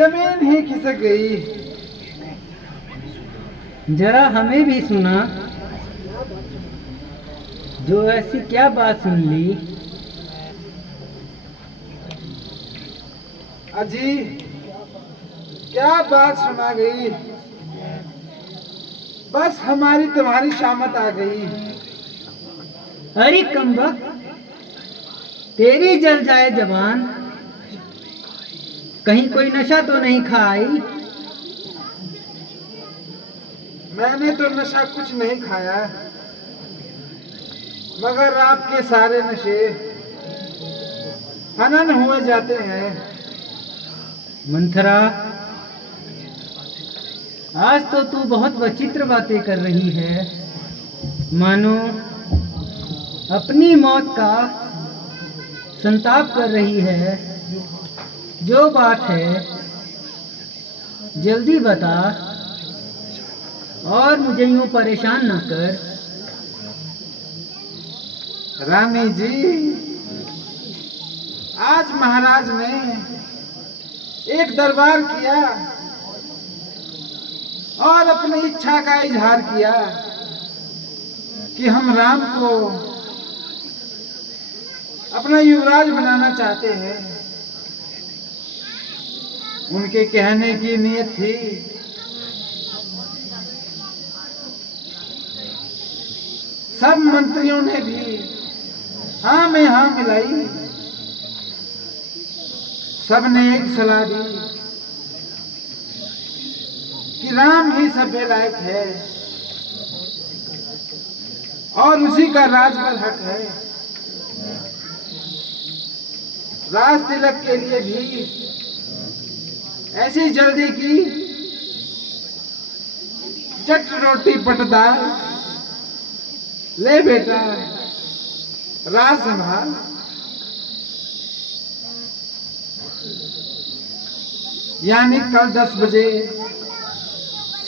जमीन ही खिसक गई। जरा हमें भी सुना। जो ऐसी क्या बात सुन ली? अजी क्या बात सुना गई। बस हमारी तुम्हारी शामत आ गई। अरे कमबख्त, तेरी जल जाए जबान। कहीं कोई नशा तो नहीं खाई? मैंने तो नशा कुछ नहीं खाया, मगर आपके सारे नशे हनन हुए जाते हैं। मंथरा, आज तो तू बहुत विचित्र बातें कर रही है। मानो अपनी मौत का संताप कर रही है। जो बात है जल्दी बता और मुझे यूं परेशान न कर। रानी जी, आज महाराज ने एक दरबार किया और अपनी इच्छा का इजहार किया कि हम राम को अपना युवराज बनाना चाहते हैं। उनके कहने की नीयत थी सब मंत्रियों ने भी हाँ में हाँ मिलाई। सबने एक सलाह दी कि राम ही सभ्य लायक है और उसी का राज पर हक है। राज तिलक के लिए भी ऐसी जल्दी की चट रोटी पटदार, ले बेटा राज संभाल। यानी कल 10 बजे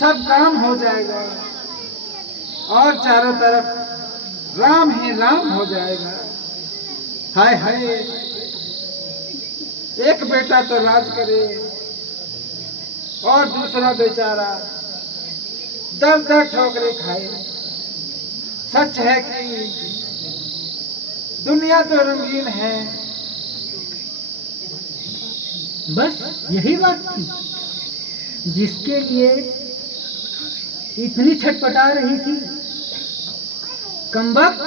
सब काम हो जाएगा और चारों तरफ राम ही राम हो जाएगा। हाय हाय, एक बेटा तो राज करे और दूसरा बेचारा दर दर ठोकरे खाए। सच है कि दुनिया तो रंगीन है। बस यही बात थी जिसके लिए इतनी छटपटा रही थी? कमबख्त,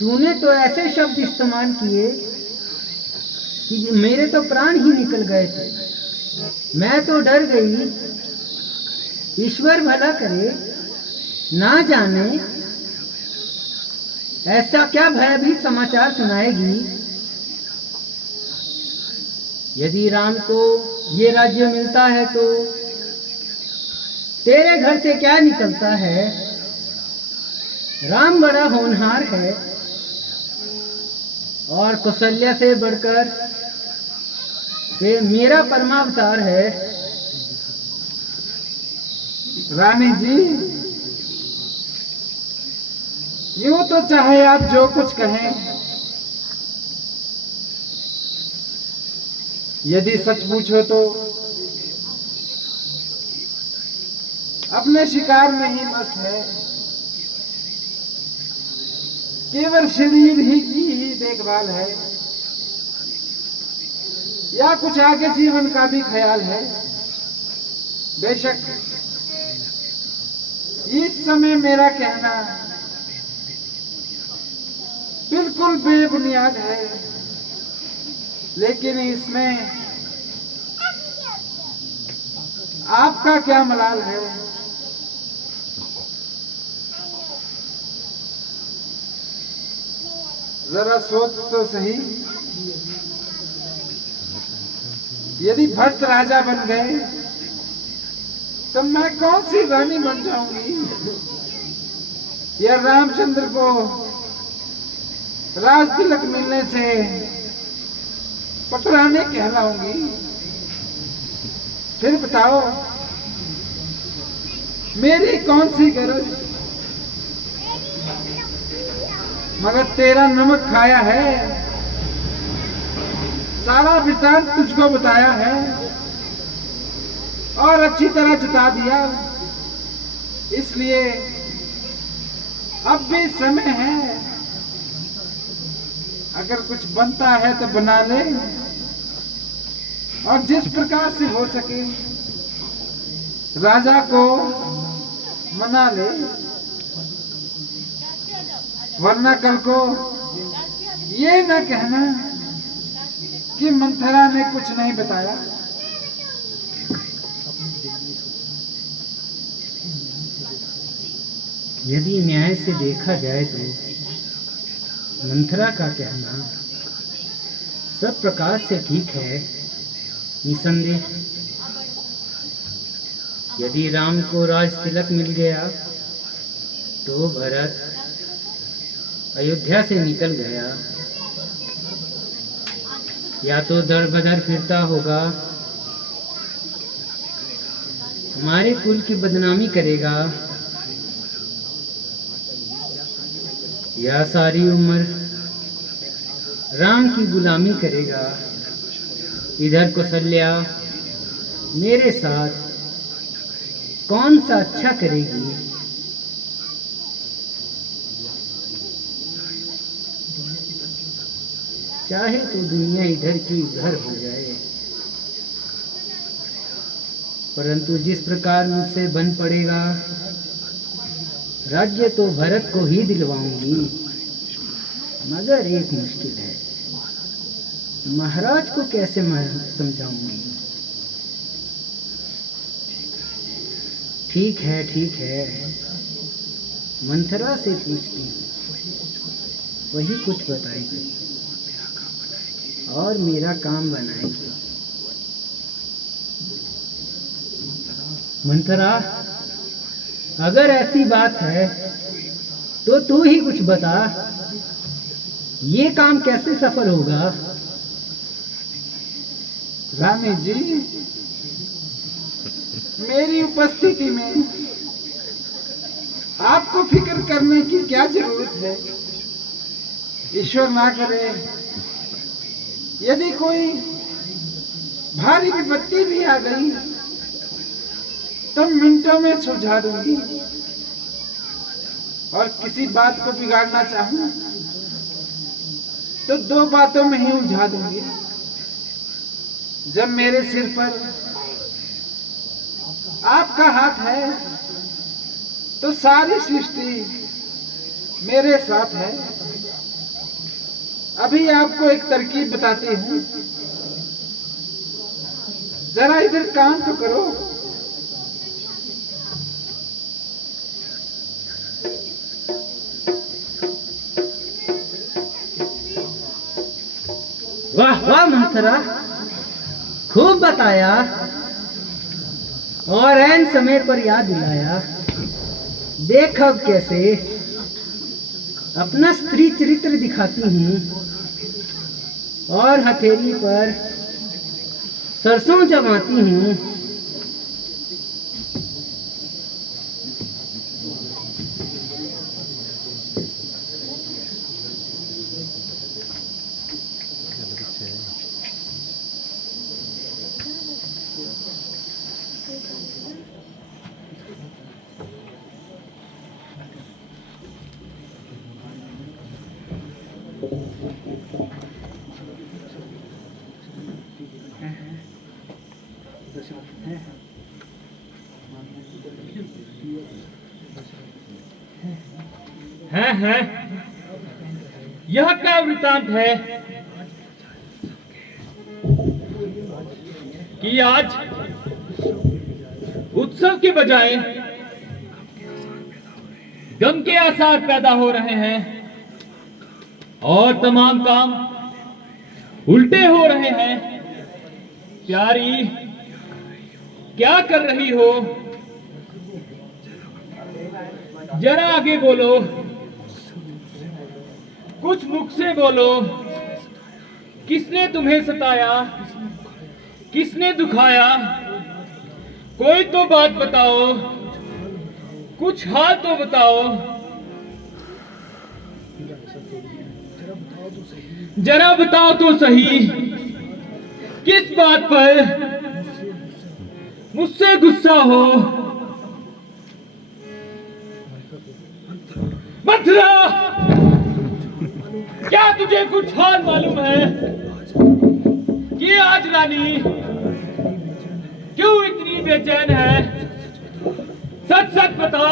तूने तो ऐसे शब्द इस्तेमाल किए कि मेरे तो प्राण ही निकल गए थे। मैं तो डर गई। ईश्वर भला करे, ना जाने ऐसा क्या भयभीत समाचार सुनाएगी। यदि राम को ये राज्य मिलता है तो तेरे घर से क्या निकलता है? राम बड़ा होनहार है और कौशल्या से बढ़कर ये मेरा परमावतार है। रानी जी, यूं तो चाहे आप जो कुछ कहें, यदि सच पूछो तो अपने शिकार में ही मस्त है। केवल शरीर ही की ही देखभाल है या कुछ आगे जीवन का भी ख्याल है। बेशक इस समय मेरा कहना बिल्कुल बेबुनियाद है, लेकिन इसमें आपका क्या मलाल है? जरा सोच तो सही। यदि भरत राजा बन गए तो मैं कौन सी रानी बन जाऊंगी? या रामचंद्र को राज तिलक मिलने से पटराने कहलाऊंगी? फिर बताओ मेरी कौन सी गरज? मगर तेरा नमक खाया है, सारा वृत्तांत तुझको बताया है और अच्छी तरह जता दिया, इसलिए अब भी समय है। अगर कुछ बनता है तो बना ले और जिस प्रकार से हो सके राजा को मना ले, वरना कल को ये न कहना कि मंथरा ने कुछ नहीं बताया। यदि न्याय से देखा जाए तो मंथरा का कहना सब प्रकार से ठीक है। निसंदेह यदि राम को राज तिलक मिल गया तो भरत अयोध्या से निकल गया, या तो दर बदर फिरता होगा, हमारे कुल की बदनामी करेगा, या सारी उम्र राम की गुलामी करेगा। इधर कौशल्या मेरे साथ कौन सा अच्छा करेगी? चाहे तो दुनिया इधर की उधर हो जाए, परंतु जिस प्रकार मुझसे बन पड़ेगा राज्य तो भरत को ही दिलवाऊंगी। मगर एक मुश्किल है, महाराज को कैसे मैं समझाऊंगी? ठीक है, मंथरा से पूछती हूँ, वही कुछ बताएगी और मेरा काम बनाएगी। मंथरा, अगर ऐसी बात है तो तू ही कुछ बता, ये काम कैसे सफल होगा? रानी जी, मेरी उपस्थिति में आपको फिक्र करने की क्या जरूरत है? ईश्वर ना करे यदि कोई भारी विपत्ति भी आ गई तो मिनटों में सुलझा दूंगी, और किसी बात को बिगाड़ना चाहूं तो 2 बातों में ही उलझा दूंगी। जब मेरे सिर पर आपका हाथ है तो सारी सृष्टि मेरे साथ है। अभी आपको एक तरकीब बताती हूँ, जरा इधर काम तो करो। वाह वाह मंथरा, खूब बताया और ऐन समय पर याद दिलाया। देख अब कैसे अपना स्त्री चरित्र दिखाती हूँ और हथेली पर सरसों जमाती हूँ। है यह क्या वृतांत है कि आज उत्सव के बजाय गम के आसार पैदा हो रहे हैं और तमाम काम उल्टे हो रहे हैं। प्यारी, क्या कर रही हो? जरा आगे बोलो, कुछ मुख से बोलो। किसने तुम्हें सताया? किसने दुखाया? कोई तो बात बताओ, कुछ हाल तो बताओ। जरा बताओ तो सही। किस बात पर मुझसे गुस्सा हो? मथुरा, क्या तुझे कुछ हाल मालूम है कि आज रानी क्यों इतनी बेचैन है? सच सच बता,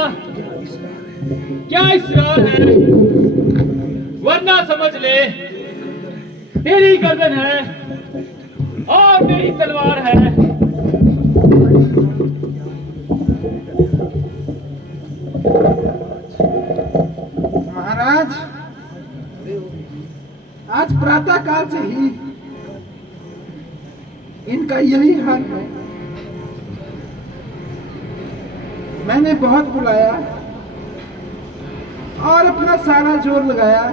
क्या इसरार है? वरना समझ ले, तेरी गर्दन है और मेरी तलवार है। महाराज, आज प्रातः काल से ही इनका यही हाल है। मैंने बहुत बुलाया और अपना सारा जोर लगाया,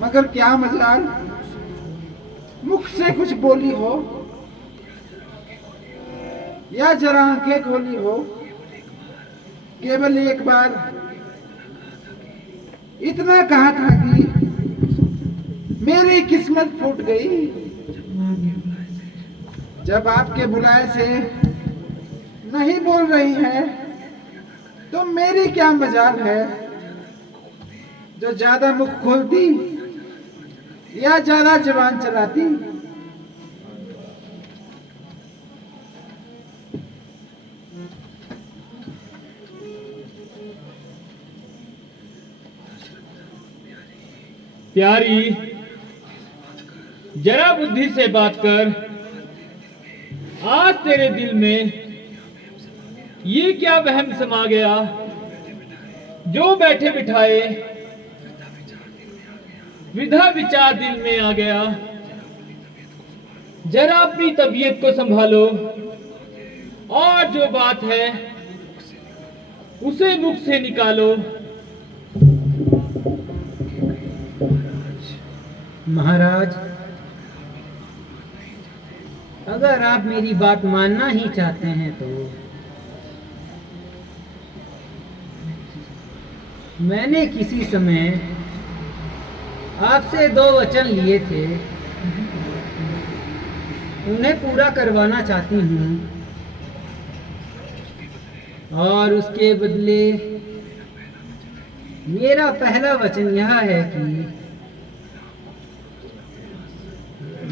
मगर क्या मजाल, मुख से कुछ बोली हो या जरा आंखें खोली हो, केवल एक बार इतना कहा था कि मेरी किस्मत फूट गई। जब आपके बुलाए से नहीं बोल रही है तो मेरी क्या मजाल है जो ज्यादा मुख खोलती या ज्यादा जुबान चलाती। प्यारी, जरा बुद्धि से बात कर। आज तेरे दिल में ये क्या वहम समा गया जो बैठे बिठाए विधा विचार दिल में आ गया? जरा अपनी तबीयत को संभालो और जो बात है उसे मुख से निकालो। महाराज, अगर आप मेरी बात मानना ही चाहते हैं तो मैंने किसी समय आपसे 2 वचन लिए थे, उन्हें पूरा करवाना चाहती हूँ और उसके बदले मेरा पहला वचन यह है कि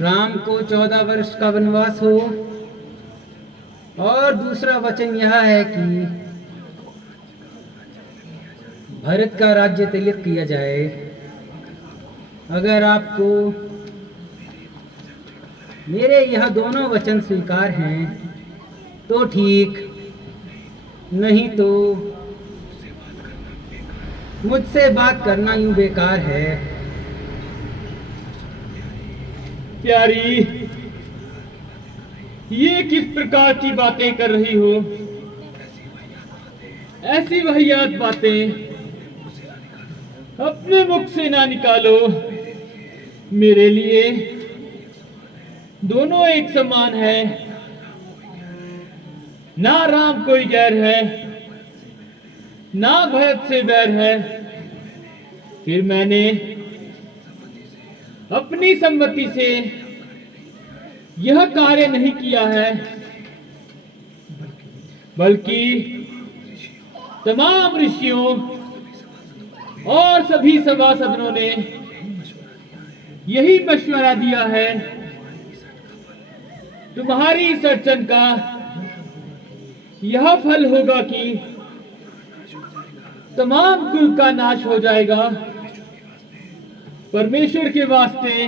राम को 14 वर्ष का वनवास हो, और दूसरा वचन यह है कि भरत का राज्य तिलक किया जाए। अगर आपको मेरे यह दोनों वचन स्वीकार हैं तो ठीक, नहीं तो मुझसे बात करना यूं बेकार है। प्यारी, ये किस प्रकार की बातें कर रही हो? ऐसी वाहियात बातें अपने मुख से ना निकालो। मेरे लिए दोनों एक समान है, ना राम कोई गैर है ना भरत से बैर है। फिर मैंने अपनी सम्मति से यह कार्य नहीं किया है, बल्कि तमाम ऋषियों और सभी सभासदों ने यही मशवरा दिया है। तुम्हारी इस अड़चन का यह फल होगा कि तमाम कुल का नाश हो जाएगा। परमेश्वर के वास्ते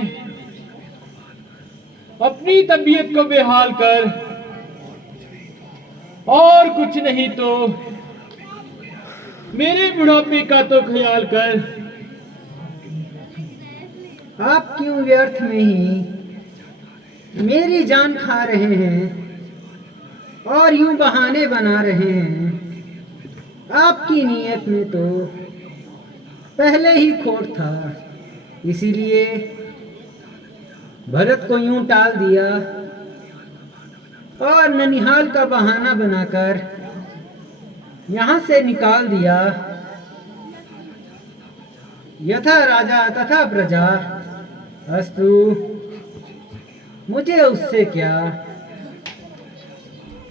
अपनी तबीयत को बेहाल कर, और कुछ नहीं तो मेरे बुढ़ापे का तो ख्याल कर। आप क्यों व्यर्थ में ही मेरी जान खा रहे हैं और यूं बहाने बना रहे हैं? आपकी नीयत में तो पहले ही खोट था, इसीलिए भरत को यूं टाल दिया और ननिहाल का बहाना बनाकर यहाँ से निकाल दिया। यथा राजा तथा प्रजा। अस्तु, मुझे उससे क्या।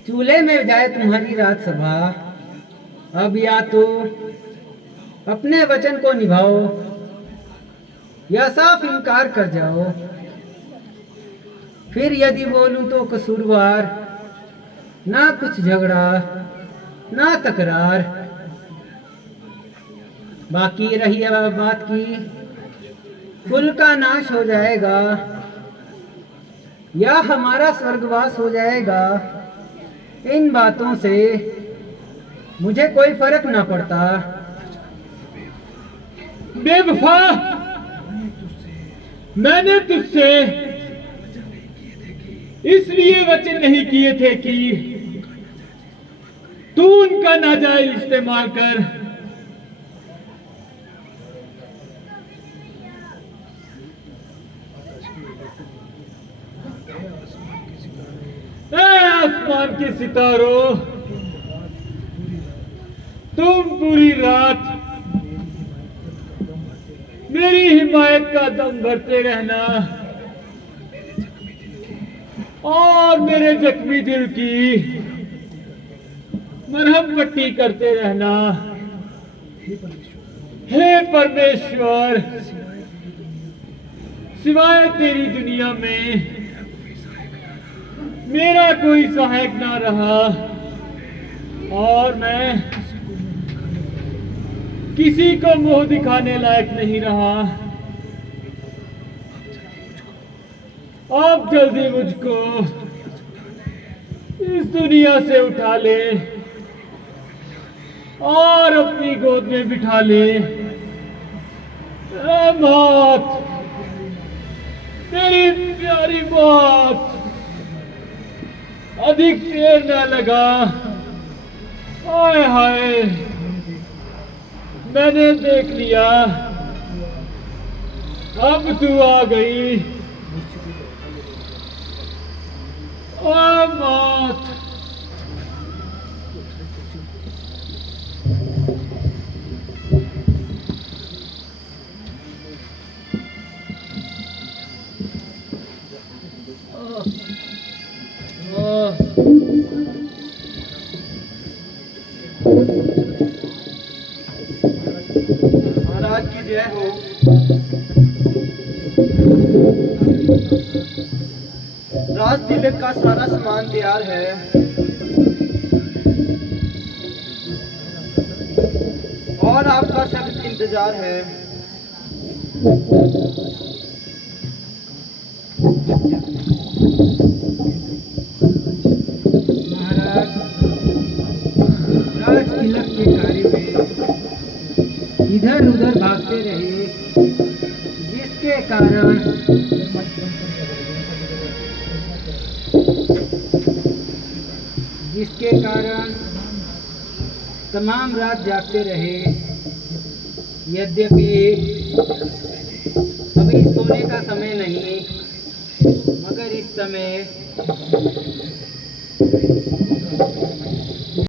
चूल्हे में जाए तुम्हारी राजसभा। अब या तो अपने वचन को निभाओ या साफ इनकार कर जाओ। फिर यदि बोलूं तो कसूरवार, ना कुछ झगड़ा ना तकरार। बाकी रही अब बात की, कुल का नाश हो जाएगा या हमारा स्वर्गवास हो जाएगा। इन बातों से मुझे कोई फर्क ना पड़ता। बेवफा, मैंने तुझसे इसलिए वचन नहीं किए थे कि तू उनका नाजायज इस्तेमाल कर। आसमान के सितारों, तुम पूरी रात मेरी हिमायत का दम भरते रहना और मेरे जख्मी दिल की मरहम पट्टी करते रहना। हे परमेश्वर, सिवाय तेरी दुनिया में मेरा कोई सहायक ना रहा और मैं किसी को मुंह दिखाने लायक नहीं रहा। अब जल्दी मुझको इस दुनिया से उठा ले और अपनी गोद में बिठा ले। ए मौत, तेरी प्यारी मौत, अधिक देर न लगा। हाय हाय, मैंने देख लिया, अब तू आ गई। ओ मौत, महाराज की जय हो। राज तिलक का सारा सामान तैयार है। और आपका सख्त इंतजार है। महाराज, राज तिलक के कार्य में इधर उधर भागते रहे, जिसके कारण तमाम रात जागते रहे। यद्यपि अभी सोने का समय नहीं, मगर इस समय